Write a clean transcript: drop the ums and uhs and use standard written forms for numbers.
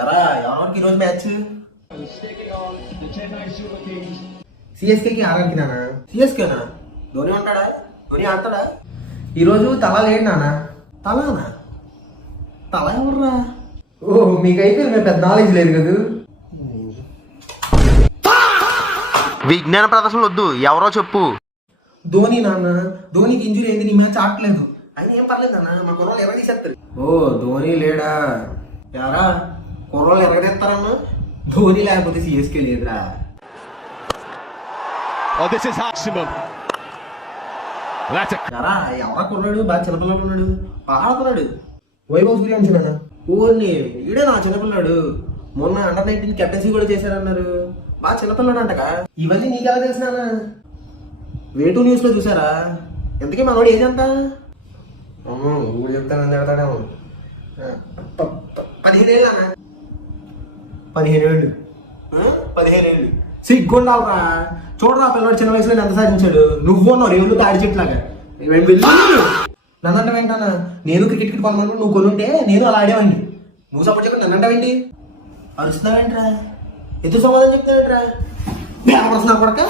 ఎరా ఎవరికి ఈరోజు మ్యాచ్? సిఎస్కేకి ఆర్ఆర్కి నాన్న. సిఎస్కేనా? ధోని ఉంటాడా? ధోని ఆడతాడా? ఈరోజు తల లేడు నాన్న. తలానా? తల ఎవర్రా? ఓ మీకైతే పెద్ద నాలెడ్జ్ లేదు కదా. విజ్ఞాన ప్రదర్శనలు వద్దు, ఎవరో చెప్పు. ధోని నాన్న. ధోనికి ఇంజురీ అయింది, నీ మ్యాచ్ ఆడట్లేదు. ఆయన ఏం పర్లేదు నాన్న, మా కుర్రోళ్ళు ఎరగదీసేస్తారు. ఓ ధోని లేడా? ఎవరా కుర్రోళ్ళు ఎరగదీస్తారన్నా? ధోని లేకపోతే సిఎస్కే లేదురా. ఎవరా కుర్రాడు? బాగా చిన్నపిల్లడు ఉన్నాడు, పాడుతున్నాడు. వైభవ్ సూర్యవంశీ నాన్న. ఓన్లీ ఈడే నా చిన్నపిల్లాడు. మొన్న అండర్ 19 కెప్టెన్సీ కూడా చేశారన్నారు. బాగా చిన్నపిల్లాడు అంటగా. ఇవన్నీ నీకెలా తెలిసినా? వేటూ న్యూస్ లో చూసారా? ఎంతకీ మనోడు ఏజ్ ఎంత? ఊరు చెప్తానని తిడతాడేమో. 15 ఏళ్ళు అన్న. 15 ఏళ్ళు. 15 ఏళ్ళు సిగ్గుండాలరా. చూడరా పిల్లవాడు చిన్న వయసులో ఎంత సాధించాడు. నువ్వు ఉన్నావు రేవులు తాడి చెట్లాగా. నన్నంటే ఏంటన్నా? నేను క్రికెట్ కిట్ కొనమను, నువ్వు కొనుంటే నేను అలా ఆడేవాడిని. నువ్వు సపోర్ట్ చేయకుండా నన్నంటావేంటి? అరుస్తున్నావేంట్రా? ఎదురు సమాధానం చెప్తావేంట్రా? కొడక